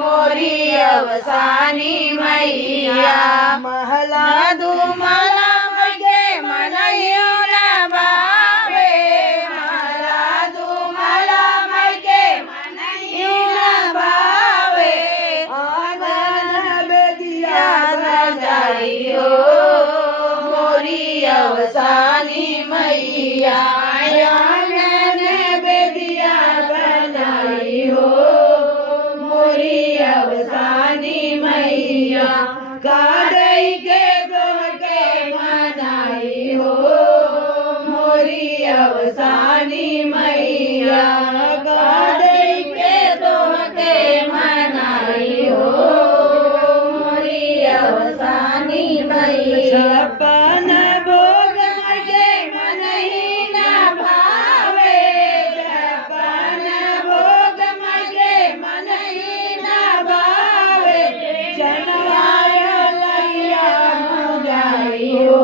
मोरी अवसानी मैया महला धूमला मगे मनयो ना भावे महला धूमला मगे मनयो ना भावे आंगन बेदिया सजाइयो मोरी अवसानी मैया आंगन बेदिया सजाइयो मोरी अवसानी मैया काढ़ई के तोहके मनाई हो मोरी अवसानी मैया काढ़ई के तोहके मनाई हो मोरी अवसानी मैया छप्पन भोग मगे मनही ना भावे छप्पन भोग मगे मनही ना भावे जनवाय लैया मुजाई हो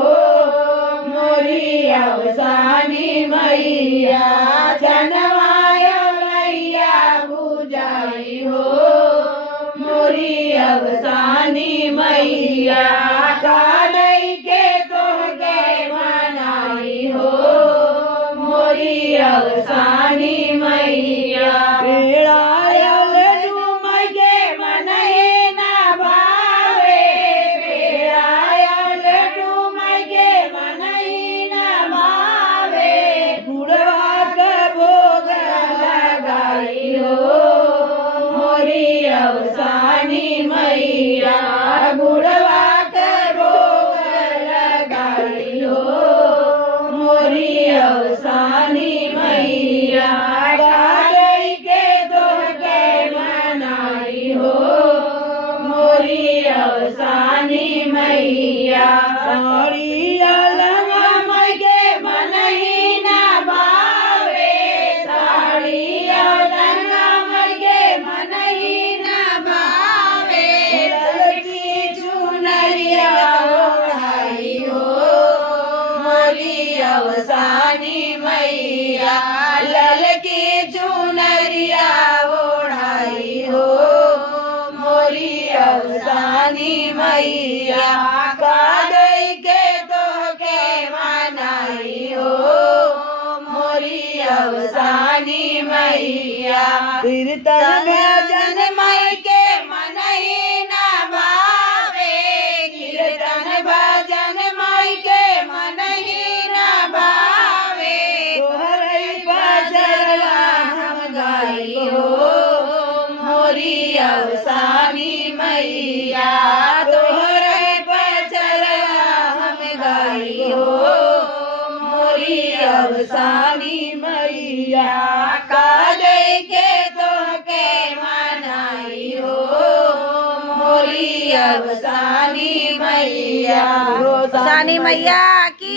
मोरी अवसानी मैया जनवाय लैया बुझाई हो मोरी अवसानी मैया काढ़ई के तोहके मनाई हो मोरी अवसानी मैया पेड़ायल डूमगे मनही ना भावे पेड़ायल डूमगे मनही ना भावे गुड़वा का भोग लगाई हो मोरी अवसानी मैया गुड़वा का भोग लगाई हो मोरी अवसानी मैया काढ़ई के तोहके मनाई हो मोरी अवसानी मैया साड़िया लंगा मगे मनही ना भावे साड़िया लंगा मगे मनही ना भावे ललकी चुनरिया ओढ़ाई हो मोरी अवसानी मैया ललकी चुनरिया ओढ़ाई हो मोरी अवसानी मैया काढ़ई के तोहके मनाई हो मोरी अवसानी मैया कीर्तन भजन मई के मनही ना भावे कीर्तन भजन मई के मनही ना भावे तोहरे पचरवा हम गाई हो मोरी अवसानी मैया तोहरे पचरवा हम गाई हो मोरी अवसानी मैया काढ़ई के तोहके मनाई हो मोरी अवसानी मैया अवसानी मैया की